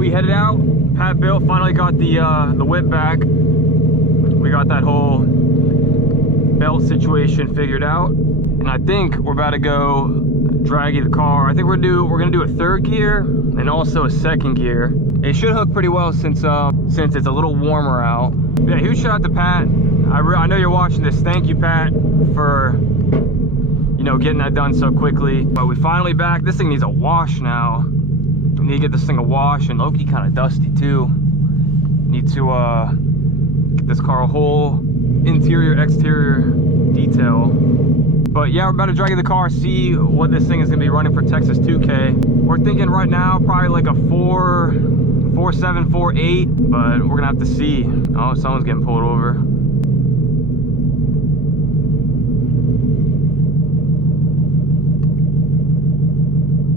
we headed out. Pat built, finally got the whip back. We got that whole belt situation figured out, and I think we're about to go draggy the car. I think we're gonna do a third gear and also a second gear. It should hook pretty well since it's a little warmer out. Yeah, huge shout out to Pat. I know you're watching this. Thank you, Pat, for getting that done so quickly. But we finally back. This thing needs a wash now. We need to get this thing a wash, and Loki kind of dusty too. Need to get this car a whole interior exterior detail. But yeah, we're about to drag the car, see what this thing is gonna be running for Texas 2K. We're thinking right now probably like a 4.7, 4.8, but we're gonna have to see. Oh, someone's getting pulled over.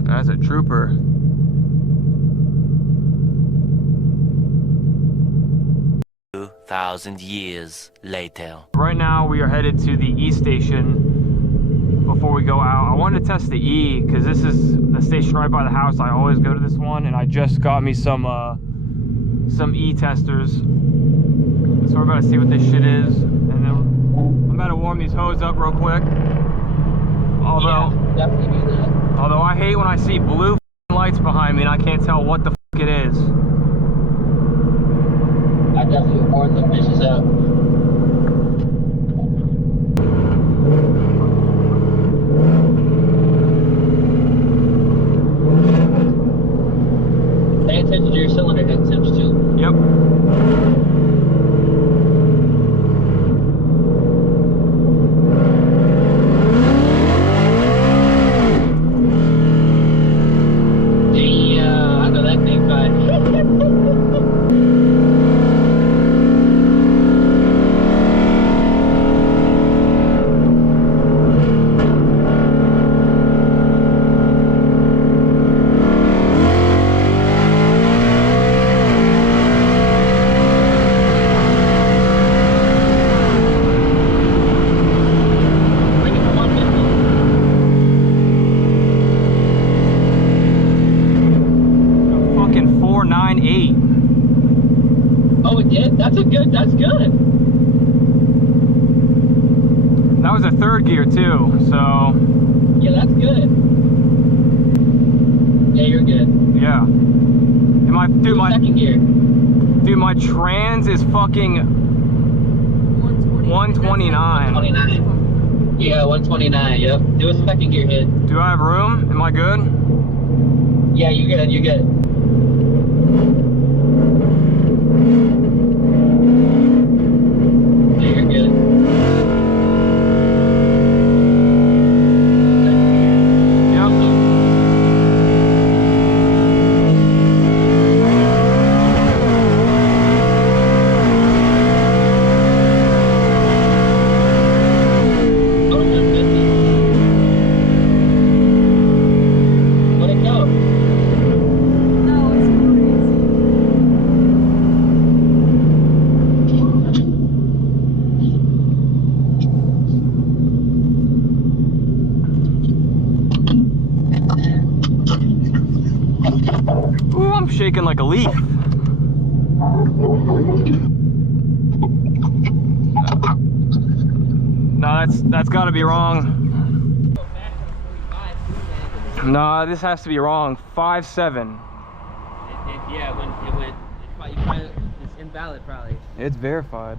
That's a trooper. Thousand years later. Right now we are headed to the E station before we go out. I wanted to test the E because this is the station right by the house. I always go to this one, and I just got me some E testers. So we're about to see what this shit is, and then I'm about to warm these hose up real quick. Although, yeah, definitely do that. Although I hate when I see blue lights behind me and I can't tell what the it is. I definitely warm them bitches up. Pay attention to your cylinder head temps too. Yep. I know that thing fine. Oh, it did? That's good. That was a third gear too, so. Yeah, that's good. Yeah, you're good. Yeah. And Second gear. Dude, my trans is fucking 129. 129. Yeah, 129. Yep. Do a second gear hit. Do I have room? Am I good? Yeah, you're good. You're good. Ooh, I'm shaking like a leaf. No, that's got to be wrong. No, this has to be wrong. 5.7. Yeah, when it went, it's invalid probably. It's verified.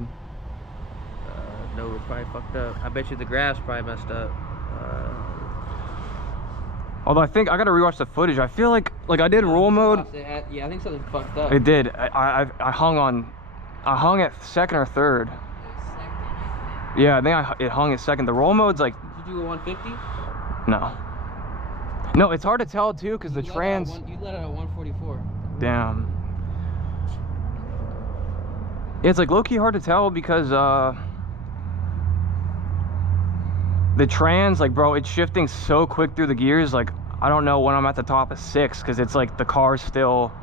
No, it's probably fucked up. I bet you the graph's probably messed up. Although I think I gotta rewatch the footage. I feel like I did roll mode. Yeah, I think something fucked up. It did. I hung at second or third. Yeah, I think it hung at second. The roll mode's like. Did you do a 150? No. No, it's hard to tell too because the trans. You let it at 144. Damn. Yeah, it's like low-key hard to tell because the trans, like, bro, it's shifting so quick through the gears. Like, I don't know when I'm at the top of 6 because it's like the car's still.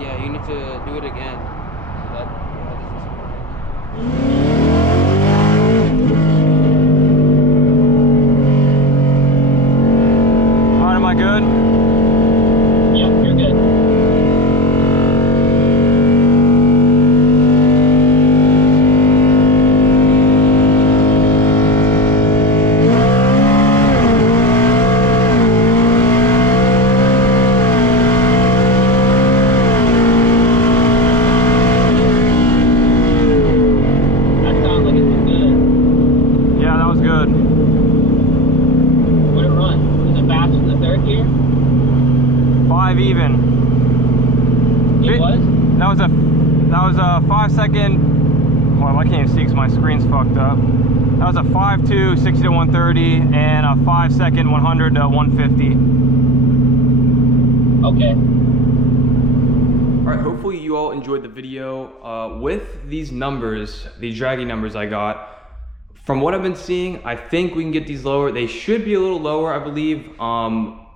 Yeah, you need to do it again. Alright, am I good? Yep, you're good. 5 even. It was? That was a 5 second. Well, I can't even see because my screen's fucked up. That was a 5.2 60 to 130 and a 5 second 100 to 150. Okay. All right, hopefully you all enjoyed the video. With these numbers, these draggy numbers I got, from what I've been seeing, I think we can get these lower. They should be a little lower, I believe.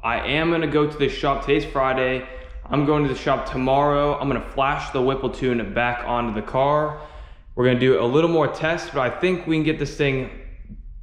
I am gonna go to the shop. Today's Friday. I'm going to the shop tomorrow. I'm gonna flash the Whipple tune back onto the car. We're gonna do a little more tests, but I think we can get this thing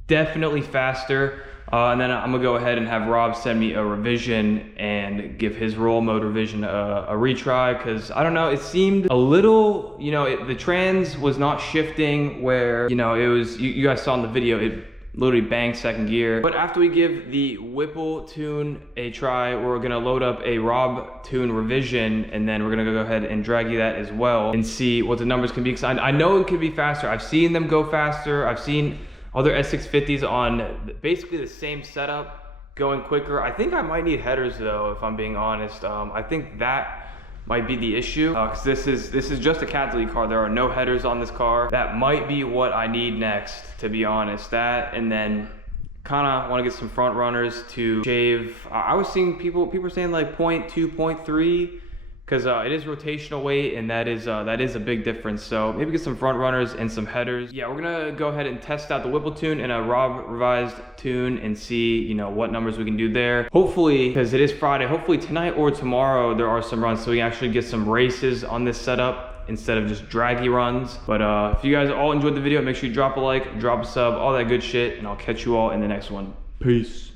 definitely faster. And then I'm gonna go ahead and have Rob send me a revision and give his roll mode revision a retry, because I don't know, it seemed a little, you know, the trans was not shifting where, you know, it was, you guys saw in the video, it literally banged second gear. But after we give the Whipple tune a try, we're gonna load up a Rob tune revision, and then we're gonna go ahead and drag you that as well and see what the numbers can be, because I know it could be faster. I've seen them go faster. I've seen other S650s on basically the same setup going quicker. I think I might need headers though, if I'm being honest. I think that might be the issue, because this is just a cat delete car. There are no headers on this car. That might be what I need next, to be honest. That, and then kind of want to get some front runners to shave. I was seeing people saying like 0.2, 0.3, because it is rotational weight, and that is a big difference. So maybe get some front runners and some headers. Yeah, we're gonna go ahead and test out the Whipple tune and a Rob revised tune and see, you know, what numbers we can do there. Hopefully, because it is Friday, hopefully tonight or tomorrow there are some runs so we can actually get some races on this setup instead of just draggy runs. But if you guys all enjoyed the video, make sure you drop a like, drop a sub, all that good shit, and I'll catch you all in the next one. Peace.